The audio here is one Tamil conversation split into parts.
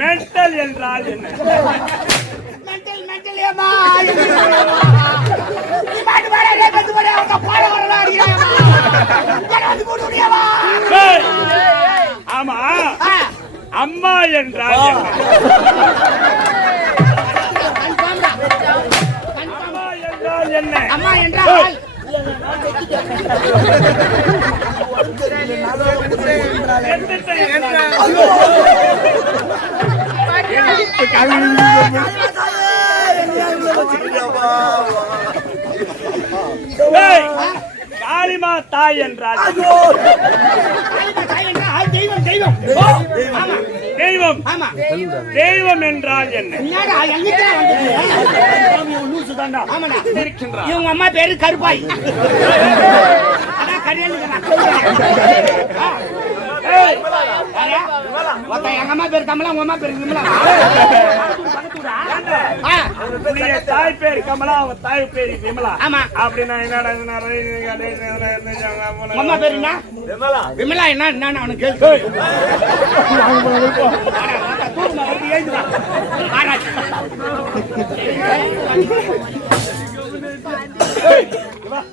மென்டல் என்றால் என்ன? மென்டல் மென்டல் ஏமா நீ பாட்டு பாட ரேபத்து பாட அவங்க பாட வரல அடியாமா எனக்கு கூடுடியாமா. ஆமா அம்மா என்றால் என்ன? அம்மா என்றால் என்ன? அம்மா என்றால் காளிமா தாய் என்றால் தெய்வம் தெய்வம் தெய்வம். ஆமா தெய்வம் என்றால் என்ன? இவங்க அம்மா பேரு கருப்பாய். எங்க அம்மா பேரு கமலா, உங்க அம்மா பேரு விமலா. தாய் பேரு கமலா, அவங்க தாய் பேரு விமலா. ஆமா அப்படின்னா என்னடா? அம்மா பேரு என்ன? விமலா. என்ன அவனுக்கு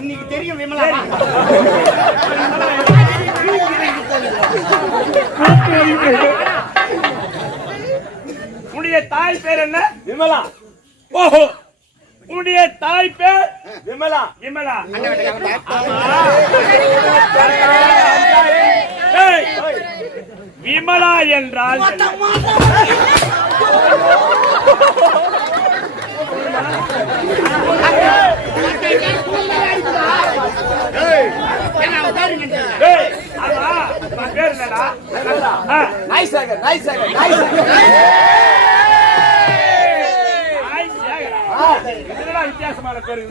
இன்னைக்கு தெரியும் விமலா. உன்னுடைய தாய் பேர் என்ன? விமலா. ஓஹோ, உன்னுடைய தாய் பேர் விமலா. விமலா விமலா என்றால் வித்தியாசமான பேரு.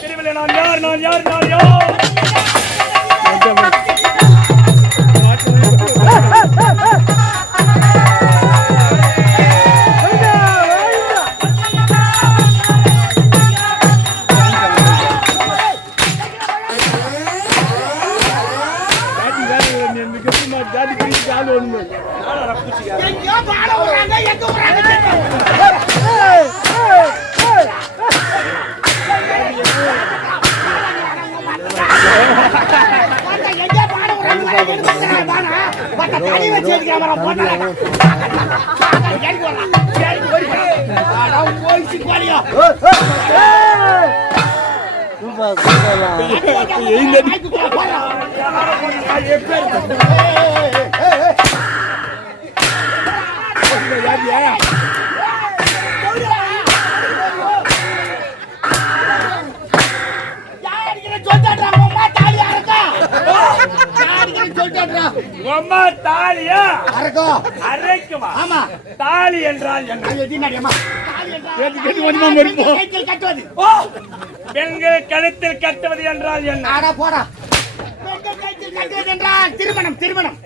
தெரியவில்லை. நான் யார்? நான் யார்? நான் யார்? அம்மா தாலியா அரைக்குமா? ஆமா. தாலி என்றால் என்ன? பெண்கள் கழுத்தில் கட்டுவது என்றால் என்ன? போடா என்றால் திருமணம். திருமணம்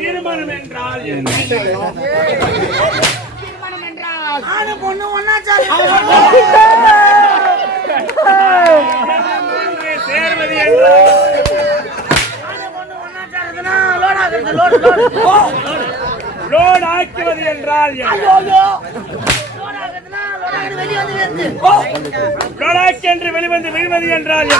திருமணம் என்றால் என்ன? திருமணம் என்றால் ஆணு பொண்ணு ஒன்னா சேர்வது என்றால் லோன் ஆக்குவது என்றால் லோனாக்கி என்று வெளிவந்து விழுவது என்றால்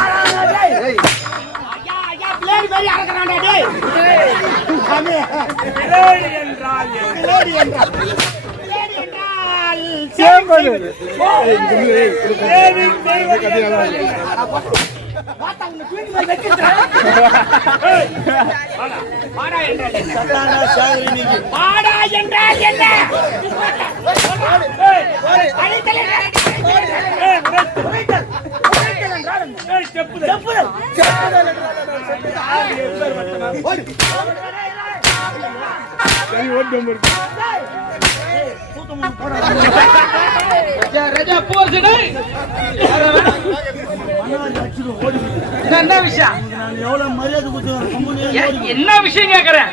என்ன விஷயம்? என்ன விஷயம் கேக்குறேன்?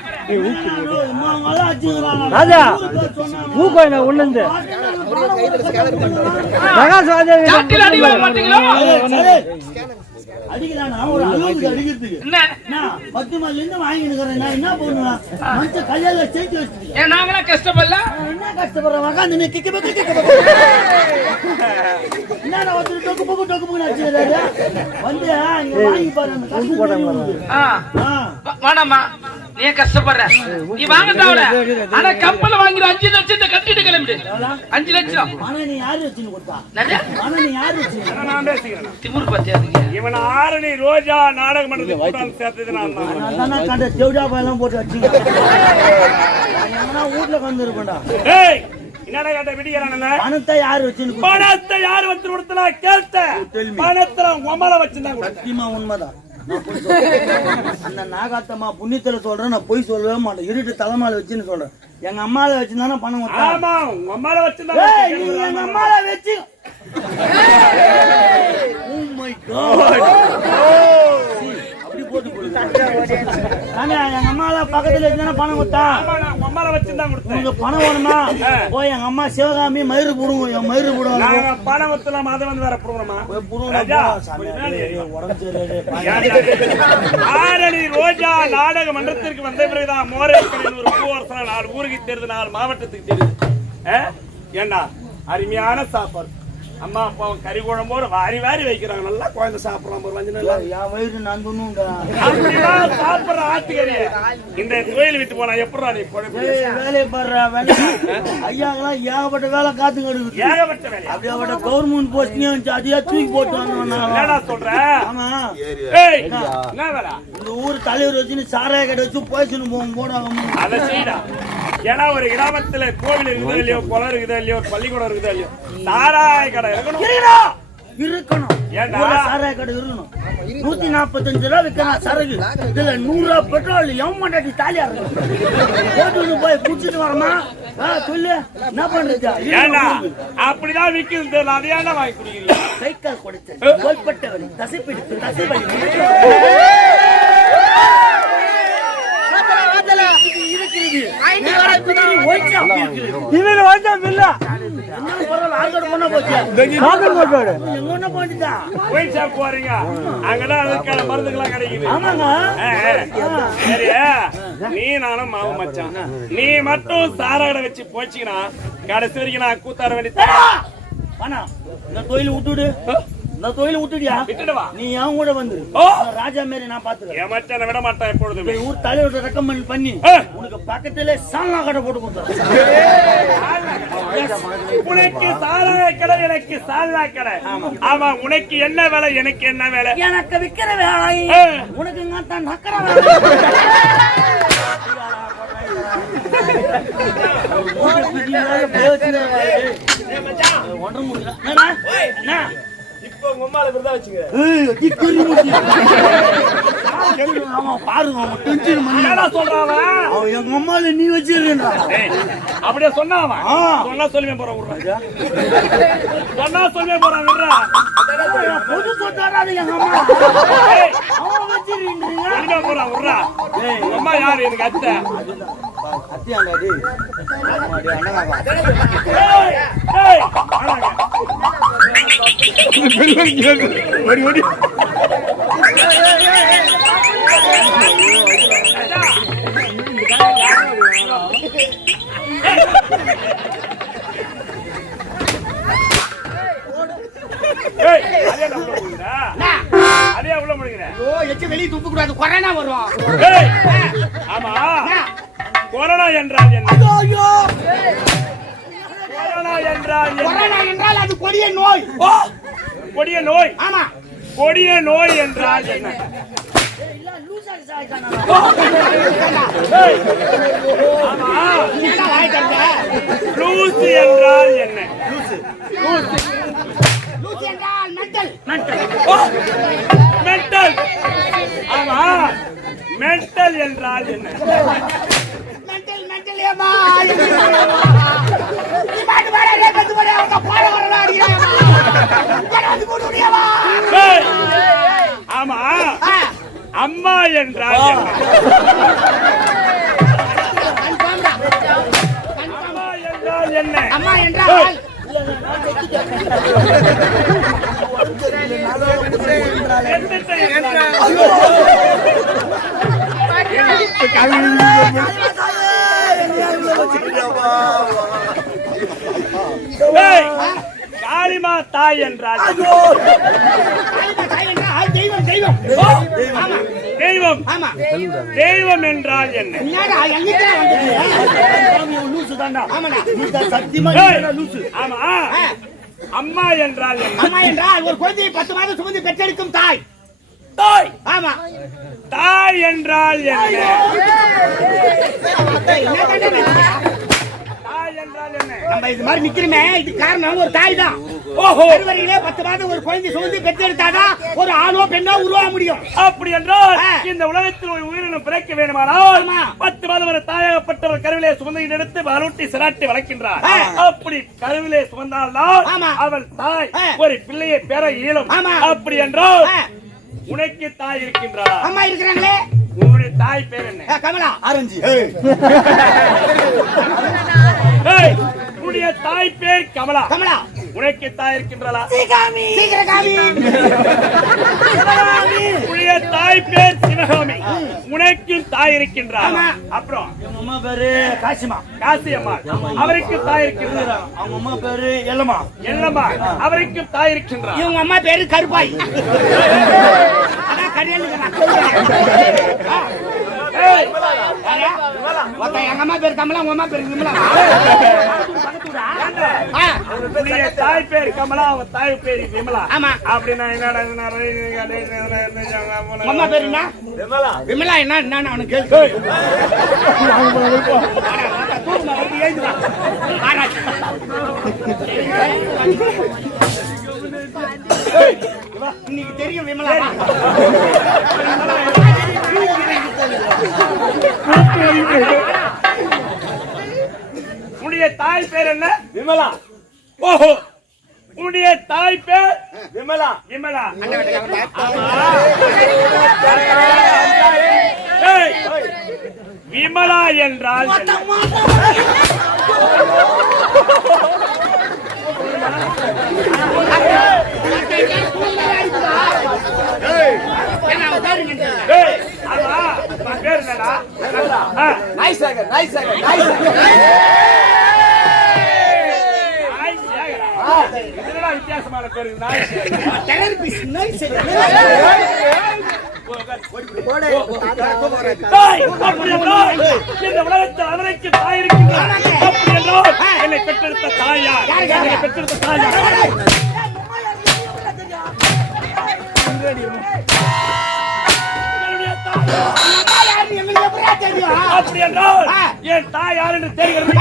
ராஜா மூக்கோயின உள்ளந்து சாட்டில் அடி வாங்க மாட்டீங்களா? அடிக்கிறான் ஒரு அளவுக்கு அடிக்கிறதுக்கு என்ன 10 மாதத்துல இருந்து வாங்கிக்கிறேன். நான் என்ன பண்ணுவேன்? மனுஷ கல்யாண சேர்த்து வச்சிருக்கேன். ஏன் நாங்களா கஷ்டப்படல? என்ன கஷ்டப்படுறேன்? உக்காந்து நீ கிக்க என்ன வந்து டொக்கு புக்கு வச்சுக்கிறாரு வந்து இங்க வாங்கி பாரு. அந்த கஷ்டம் வேணாமா, நீ கஷ்டப்படுற, நீ வாங்க தேவல. ஆனா கப்பல் வாங்கிற 5 லட்சத்தை கட்டிட்டு கிளம்பிடு. 5 லட்சம் ஆனா நீ யாரு வச்சுன்னு கொடுத்தா? ஆனா நீ யாரு வச்சு? நான் பேசிக்கிறேன். திமிரு பத்தியாதீங்க. இவன் ஆரணி ரோஜா நாடக மன்றத்துக்கு கூட்டம் சேர்த்தது நான் தான். நான் கண்ட தேவடா பாயெல்லாம் போட்டு வச்சுங்க. வீட்டுல வந்து இருப்பேன்டா. ஏய் என்னடா கேட்ட விடியறானே? பணத்தை யாரு வச்சுன்னு? பணத்தை யாரு வந்து கொடுத்தா கேட்ட? பணத்தை உம்மல வச்சுதான் கொடுத்தா. சத்தியமா உண்மைதான். அந்த நாகாத்தம்மா புண்ணியத்துல சொல்றேன், நான் போய் சொல்லவே மாட்டேன். இருட்டு தலைமால வச்சுன்னு சொல்றேன். எங்க அம்மால வச்சுதானே பணம் கொடுத்தா? ஆமா உங்க அம்மால வச்சுதான். எங்க அம்மால வச்சு Oh my God. அப்படி போட்டு போடுங்க. நானே எங்க அம்மால பக்கத்துல வச்சுதானே பணம் கொடுத்தா? ஆமா நான் உங்க அம்மால வச்சுதான் கொடுத்தேன். உங்களுக்கு பணம் வேணுமா? போய் எங்க அம்மா சிவகாமி மயிறு போடுங்க. என் மயிறு போடுவாங்க. நாங்க பணம் வத்தலாம் அதை வந்து வேற புடுங்கணுமா? ஆரணி ரோஜா நாடக மன்றத்திற்கு வந்த பிறகுதான் மோரேக்கரின் ஒரு பூவரசன 4 ஊருக்கு தெரியுது, 4 மாவட்டத்துக்கு தெரியுது. ஏண்டா அருமையான சாப்பாடு. அம்மா அப்பாவும் கறி குழம்போடு வாரி வாரி வைக்கிறாங்க. நல்லா குழந்தை சாப்பிடலாம். ஒரு 5 நாள் என் வயிறு நந்துணும். சாப்பிடுற ஆட்டுக்கறி இந்த கோயில் விட்டு போனா எப்படா நீ வேலையை பாடுற வேலை ஐயாங்கெல்லாம் ஏகப்பட்ட வேலை காத்து கிடக்குது. ஏகப்பட்ட வேலை. அப்படியாப்பட்ட கவர்மெண்ட் போஸ்டிங்கே வந்துச்சு. அதையா தூக்கி போட்டு என்னடா சொல்ற? ஆமா என்ன வேலை? இந்த ஊர் தலைவர் வச்சுன்னு சாராய கடை வச்சு போய்ச்சுன்னு போடுவாங்க. அதை செய்யடா. ஏன்னா ஒரு கிராமத்துல கோவில் இருக்குதோ இல்லையோ, குளம் இருக்குதோ இல்லையோ, ஒரு பள்ளிக்கூடம் இருக்குதோ இல்லையோ, சாராய கடை இருக்கணும். சாராய கடை இருக்கணும். 145 ரூபா விற்கலாம் சரகு. இதுல 100 ரூபா பெட்ரோல் எம்மாட்டி தாலியா இருக்கு. போய் குடிச்சிட்டு வரமா சொல்லு என்ன பண்றது? அப்படிதான் விற்கிறது. அதை ஏன்டா வாங்கி குடிக்கிறீங்க? சைக்கிள் கொடுத்து தோள்பட்ட வலி, தசைப்பிடிப்பு, தசைவலி மருந்துகள்லாம் கிடைக்குது. நீ நானும் மாவு மச்சான். நீ மட்டும் சாராட வச்சு போச்சுன்னா கடைசி வரைக்கும் நான் கூத்தாட வேண்டிய தொழில் விட்டுடு. இந்த தொழில விட்டுடியா? விட்டுடுவா. நீ என் கூட வந்துரு. ராஜா மாரி நான் பாத்துக்கிறேன். என் மச்சான விட மாட்டேன் எப்பொழுதுமே. ஊர் தலைவரோட ரெக்கமெண்ட் பண்ணி உனக்கு பக்கத்துல சாலா கடை போட்டு கொடுத்துறேன். உனக்கு சாலா கடை, எனக்கு சாலா கடை. ஆமா, உனக்கு என்ன வேலை, எனக்கு என்ன வேலை? எனக்கு விக்கிற வேலை, உனக்கு தான் நக்கற வேலை. இப்ப உங்க அம்மால விருதா வச்சுங்க. எங்க அம்மால நீ வச்சிருக்கா அப்படியே சொன்னாவா? சொன்னா சொல்லுமே போறான். சொன்னா சொல்லுமே போறான். பொது சொத்தாராது எங்க அம்மா வச்சிருக்கீங்க போறான். அம்மா யாரு? எனக்கு அத்தை. அத்தியாண்டாடி கூடாது, கொரோனா வரும். ஏய், ஆமா கொரோனா என்றால் என்ன? ஐயோ, கொரோனா என்றால் என்ன? கொரோனா என்றால் அது கொடிய நோய். ஓ, கொடிய நோய். ஆமா, கொடிய நோய் என்றால் என்ன? ஏய், ஆமா என்ன வாய்க்கங்க? லூசு என்றால் என்ன? லூசி என்றால் மெண்டல். ஓ, மென்டல். ஆமா மென்டல் என்றால் என்ன? மெண்டல் மெண்டல் ஏமா, நீ பாட்டு பாட கத்து பாட அவங்க பாட வரல அடிக்கிறாங்க. எனக்கு கூடுடியவா? ஏய், ஆமா அம்மா என்றால் என்ன? அம்மா என்றால் என்ன? அம்மா என்றால் எந்திட்ட என்றால் ஏய், காளிமா தாய் என்றால் தாய் என்றால் தெய்வம் தெய்வம். ஆமா தெய்வம். ஆமா, தெய்வம் என்றால் என்ன? என்னடா எங்கிட்ட வந்து லூசு தாண்டா. ஆமாடா. நீ தான் சத்தியமா ஏய், நீ லூசு. ஆமா அம்மா என்றால் என்ன? அம்மா என்றால் ஒரு குழந்தையை 10 மாதம் சுமந்து பெற்றெடுக்கும் தாய். தாய். ஆமா, தாய் என்றால் என்ன? என்ன கண்டன? தாய் என்றால் என்ன? நம்ம இது மாதிரி நிக்கிறோமே, இது காரணம் ஒரு தாய் தான். ஓஹோ, கருவறையிலே 10 மாதம் ஒரு குழந்தை சுமந்து பெற்றெடுத்தாதான் ஒரு ஆணோ பெண்ணோ உருவாக முடியும். அப்படி என்றால் ஆ. இந்த உலகத்தில் ஒரு உயிரினம் பிறக்க வேண்டுமானால் ஆமா. 10 மாதம் ஒரு தாயாகப்பட்டவர் கருவிலே சுமந்து எடுத்து வளூட்டி சிராட்டி வளர்க்கின்றார். ஆ. அப்படி கருவிலே சுமந்தால்தான் ஆமா. அவள் தாய் ஆ. ஒரு பிள்ளையை பெற இயலும். ஆமா. அப்படி என்றால் ஆ, உனக்கு தாய் இருக்கின்றாளா? அம்மா இருக்கிறாங்களே. உன்னுடைய தாய் பேர் என்ன? கமலா. ஆரஞ்சு. ஏய், உன்னுடைய தாய் பேர் கமலா. கமலா. உனக்கு தாய் இருக்கின்றாளா? சீக்கிரம் காமி. உன்னுடைய தாய் பேர் சிவகாமி. உனக்கு தாய் இருக்கின்றாளா? ஆமா. அப்புறம் எங்க அம்மா பேரு காசிமா. காசி அம்மா அவருக்கு தாய் இருக்கின்றாரா? அவங்க அம்மா பேரு எல்லம்மா. எல்லம்மா அவருக்கு தாய் இருக்கின்றார். இவங்க அம்மா பேரு கருப்பாய். அதான் கல்யாணம். ஏய், எங்க அம்மா பேரு கமலா, உங்க அம்மா பேரு விமலா. ஆ, உன்னுடைய தாய் பேர் கமலா, அவன் தாய் பேர் விமலா. ஆமா. அப்படின்னா என்னடா உங்க அம்மா பேரு என்ன? விமலா. என்ன அவனுக்கு கேள்வி. இன்னைக்கு தெரியும் விமலா. உன்னுடைய தாய் பேர் என்ன? விமலா. ஓஹோ, உன்னுடைய தாய் பேர் விமலா. விமலா. ஏய், விமலா என்றால் என்ன? என்ன அவன் பேரு என்ன? ஏய், ஆமா, உன் பேர் என்னடா? ஆ. நாய் சேகரா? என்னடா வித்தியாசமான பேரு? நாய் சேகரா. டெரர் பீஸ் நோய் சரி. தாய், அப்படி என்றால் இந்த உலகத்தில் அவனுக்கு தாய் இருக்கின்றார். அப்படி என்றால் என்னை பெற்றெடுத்த தாய் யார்? என்னை பெற்றெடுத்த தாய் யார்? அப்படி என்றால் என் தாய் யார் என்று தெரிகிறது.